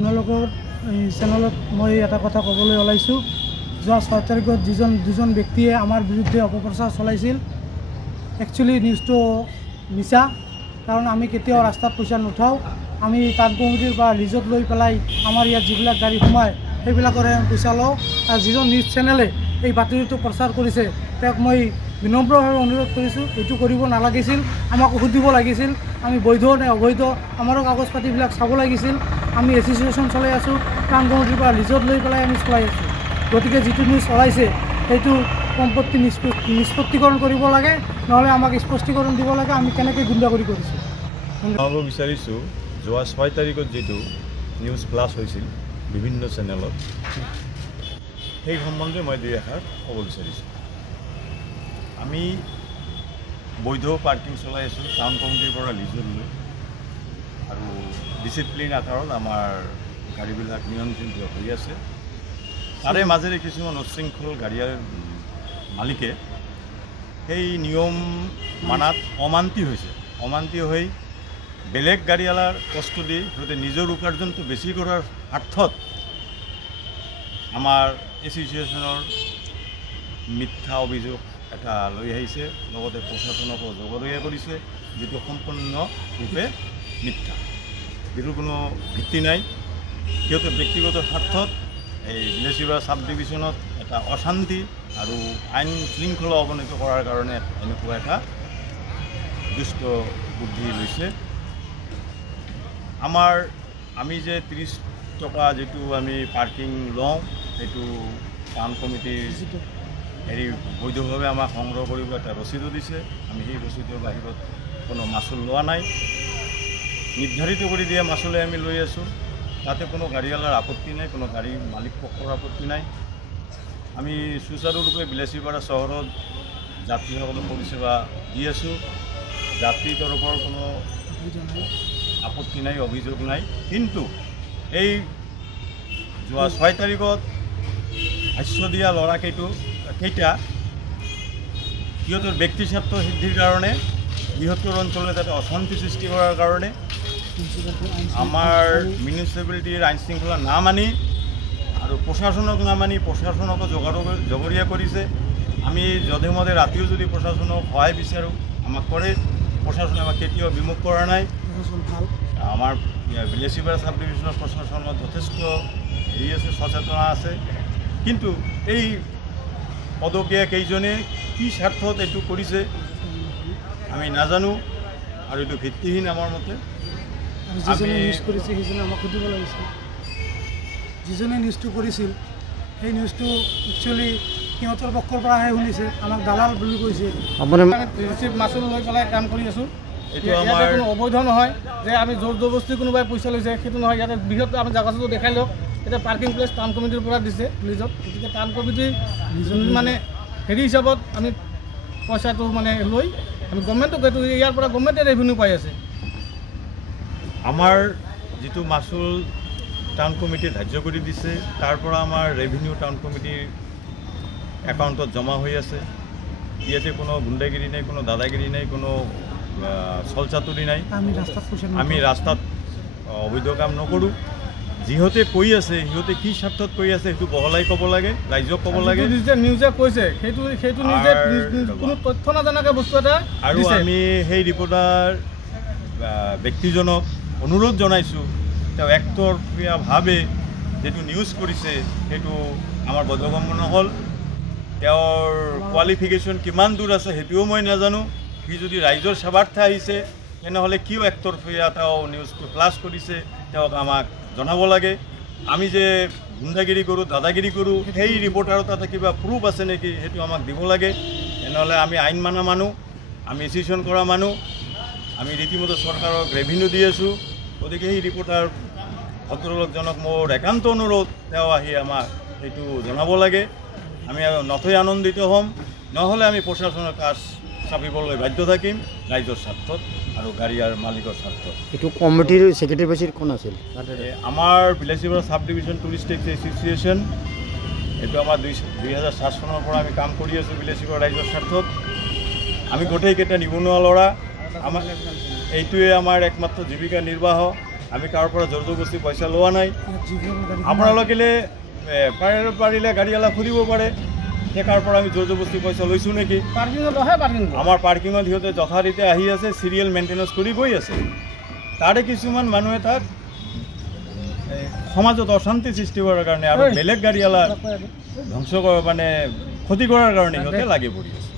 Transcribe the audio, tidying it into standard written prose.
আপোনালোকৰ চেনেলত মই এটা কথা ক'বলৈ ওলাইছোঁ। যোৱা 6 তাৰিখত দুজন ব্যক্তিয়ে আমাৰ বিৰুদ্ধে অপপ্ৰচাৰ চলাইছিল। একচুৱেলি নিউজটো মিছা, কাৰণ আমি কেতিয়াও ৰাস্তাত পইচা নুঠাওঁ। আমি টাউন কমিটিৰ পৰা লিজত লৈ পেলাই আমাৰ ইয়াত যিবিলাক গাড়ী সোমায় সেইবিলাকৰে পইচা লওঁ। আৰু যিজন নিউজ চেনেলে এই বাতৰিটো প্ৰচাৰ কৰিছে তেওঁক মই বিনম্ৰভাৱে অনুৰোধ কৰিছোঁ, এইটো কৰিব নালাগিছিল, আমাক সুধিব লাগিছিল। আমি বৈধ নে অবৈধ আমাৰো কাগজ পাতিবিলাক চাব লাগিছিল। আমি এছ'চিয়েশ্যন চলাই আছোঁ, টাউন কমিটিৰ পৰা লিজত লৈ পেলাই আমি চলাই আছোঁ। গতিকে যিটো নিউজ ওলাইছে সেইটো সম্পত্তি নিষ্পত্তিকৰণ কৰিব লাগে, নহ'লে আমাক স্পষ্টীকৰণ দিব লাগে আমি কেনেকৈ গুণ্ডাগৰি কৰিছোঁ। জনাব বিচাৰিছোঁ, যোৱা 6 তাৰিখত যিটো নিউজ প্লাছ হৈছিল বিভিন্ন চেনেলত, সেই সম্বন্ধে মই 2 এষাৰ ক'ব বিচাৰিছোঁ। আমি বৈধ পাৰ্কিং চলাই আছোঁ টাউন কমিটিৰ পৰা লিজত লৈ, আৰু ডিচিপ্লিন আকাৰত আমাৰ গাড়ীবিলাক নিয়ন্ত্ৰিত হৈ আছে। তাৰে মাজেৰে কিছুমান উচ্ছৃংখল গাড়ীৰ মালিকে সেই নিয়ম মানাত অমান্তি হৈ বেলেগ গাড়ীৱালাৰ কষ্ট দি সিহঁতে নিজৰ উপাৰ্জনটো বেছি কৰাৰ স্বাৰ্থত আমাৰ এছ'চিয়েশ্যনৰ মিথ্যা অভিযোগ এটা লৈ আহিছে, লগতে প্ৰশাসনকো জগৰীয়া কৰিছে, যিটো সম্পূৰ্ণৰূপে মিথ্যা, যিটোৰ কোনো ভিত্তি নাই। সিহঁতে ব্যক্তিগত স্বাৰ্থত এই বিলাসীপাৰা সাব ডিভিজনত এটা অশান্তি আৰু আইন শৃংখলা অৱনতি কৰাৰ কাৰণে এনেকুৱা এটা দুষ্ট বুদ্ধি লৈছে। আমি যে 30 টকা যিটো আমি পাৰ্কিং লওঁ, সেইটো টাউন কমিটিৰ বৈধভাৱে আমাক সংগ্ৰহ কৰিব এটা ৰচিদো দিছে। আমি সেই ৰচিদৰ বাহিৰত কোনো মাচুল লোৱা নাই, নিৰ্ধাৰিত কৰি দিয়া মাচুলে আমি লৈ আছোঁ। তাতে কোনো গাড়ীৱালাৰ আপত্তি নাই, কোনো গাড়ী মালিক পক্ষৰ আপত্তি নাই। আমি সুচাৰুৰূপে বিলাসীপাৰা চহৰত যাত্ৰীসকলক পৰিষেবা দি আছোঁ। যাত্ৰীৰ তৰফৰ কোনো আপত্তি নাই, অভিযোগ নাই। কিন্তু এই যোৱা 6 তাৰিখত ভাষ্য দিয়া ল'ৰাকেইটা সিহঁতৰ ব্যক্তি স্বাৰ্থ সিদ্ধিৰ কাৰণে, বৃহত্তৰ অঞ্চলত এটা অশান্তি সৃষ্টি কৰাৰ কাৰণে আমাৰ মিউনিচিপালিটিৰ আইন শৃংখলা নামানি আৰু প্ৰশাসনক নামানি প্ৰশাসনকো জগৰীয়া কৰিছে। আমি যধে মধে ৰাতিও যদি প্ৰশাসনক সহায় বিচাৰোঁ আমাক কৰে, প্ৰশাসনে আমাক কেতিয়াও বিমুখ কৰা নাই। আমাৰ বিলাসীপাৰা সাব ডিভিজনৰ প্ৰশাসনত যথেষ্ট আছে, সচেতনা আছে। কিন্তু এই পদকীয়া কেইজনে কি স্বাৰ্থত এইটো কৰিছে আমি নাজানো, আৰু এইটো ভিত্তিহীন আমাৰ মতে। যিজনে নিউজ কৰিছে সেইজনে আমাক সুধিব লাগিছিল। যিজনে নিউজটো কৰিছিল সেই নিউজটো একচুৱেলি সিহঁতৰ পক্ষৰ পৰাহে শুনিছে, আমাক দালাল বুলি কৈছে। মাচুল লৈ পেলাই কাম কৰি আছোঁ, এইটো আমাৰ কোনো অবৈধ নহয় যে আমি জোৰ জবৰদস্তি কোনোবাই পইচা লৈছে, সেইটো নহয়। ইয়াতে বৃহৎ আমি জাগাটো দেখাই লওক, এতিয়া পাৰ্কিং প্লেচ টাউন কমিটিৰ পৰা দিছে লিজত। গতিকে টাউন কমিটিৰ মানে হেৰি হিচাপত আমি পইচাটো মানে লৈ আমি গভৰ্ণমেণ্টক এইটো ইয়াৰ পৰা গভৰ্ণমেণ্টে ৰেভিনিউ পাই আছে। আমাৰ যিটো মাচুল টাউন কমিটিয়ে ধাৰ্য কৰি দিছে তাৰ পৰা আমাৰ ৰেভিনিউ টাউন কমিটিৰ একাউণ্টত জমা হৈ আছে। ইয়াতে কোনো গুণ্ডাগিৰি নাই, কোনো দাদাগিৰি নাই, কোনো চলচাতুৰি নাই। আমি ৰাস্তাত অবৈধ কাম নকৰোঁ। যিহঁতে কৈ আছে সিহঁতে কি স্বাৰ্থত কৈ আছে সেইটো বহলাই ক'ব লাগে, ৰাইজক ক'ব লাগে। নিউজে কৈছে সেইটো নিউজে কোনো তথ্য নাজানাকৈ বস্তু এটা। আৰু আমি সেই ৰিপৰ্টাৰ ব্যক্তিজনক অনুৰোধ জনাইছোঁ, তেওঁ একতৰফীয়াভাৱে যিটো নিউজ কৰিছে সেইটো আমাৰ বোধগম্য নহ'ল। তেওঁৰ কোৱালিফিকেশ্যন কিমান দূৰ আছে সেইটোও মই নাজানো। সি যদি ৰাইজৰ সেৱাৰ্থে আহিছে তেনেহ'লে কিয় একতৰফীয়া তেওঁ নিউজটো প্লাছ কৰিছে তেওঁক আমাক জনাব লাগে। আমি যে গুণ্ডাগিৰি কৰোঁ, দাদাগিৰি কৰোঁ, সেই ৰিপৰ্টাৰৰ তাতে কিবা প্ৰুফ আছে নেকি সেইটো আমাক দিব লাগে। তেনেহ'লে আমি আইন মানা মানুহ, আমি এছ'চিয়েশ্যন কৰা মানুহ, আমি ৰীতিমতে চৰকাৰক ৰেভিনিউ দি আছোঁ। গতিকে সেই ৰিপৰ্টাৰ ভদ্ৰলোকজনক মোৰ একান্ত অনুৰোধ, তেওঁ আহি আমাক সেইটো জনাব লাগে। আমি নথৈ আনন্দিত হ'ম, নহ'লে আমি প্ৰশাসনৰ কাজ চাপিবলৈ বাধ্য থাকিম ৰাইজৰ স্বাৰ্থত আৰু গাড়ীৰ মালিকৰ স্বাৰ্থত। এইটো কমিটিৰ ছেক্ৰেটাৰী বেছিৰ কোন আছিল? আমাৰ Bilasipara sub division tourist association, এইটো আমাৰ 2007 চনৰ পৰা আমি কাম কৰি আছোঁ বিলাসীপাৰা ৰাইজৰ স্বাৰ্থত। আমি গোটেইকেইটা নিবনুৱা ল'ৰা, আমাৰ এইটোৱে আমাৰ একমাত্ৰ জীৱিকা নিৰ্বাহ। আমি কাৰোঁ পৰা জোৰ জবৰদস্তি পইচা লোৱা নাই। যিজন গাড়ী আপোনালোকে পাৰিলে গাড়ীৱালা সুধিব পাৰে যে কাৰ পৰা আমি জোৰ জবৰদস্তি পইচা লৈছোঁ নেকি। আমাৰ পাৰ্কিঙত সিহঁতে যথাৰীতি আহি আছে, চিৰিয়েল মেইনটেনেঞ্চ কৰি গৈ আছে। তাৰে কিছুমান মানুহে তাক সমাজত অশান্তি সৃষ্টি কৰাৰ কাৰণে আৰু বেলেগ গাড়ীৱালা ধ্বংস মানে ক্ষতি কৰাৰ কাৰণে সিহঁতে লাগি পৰি আছে।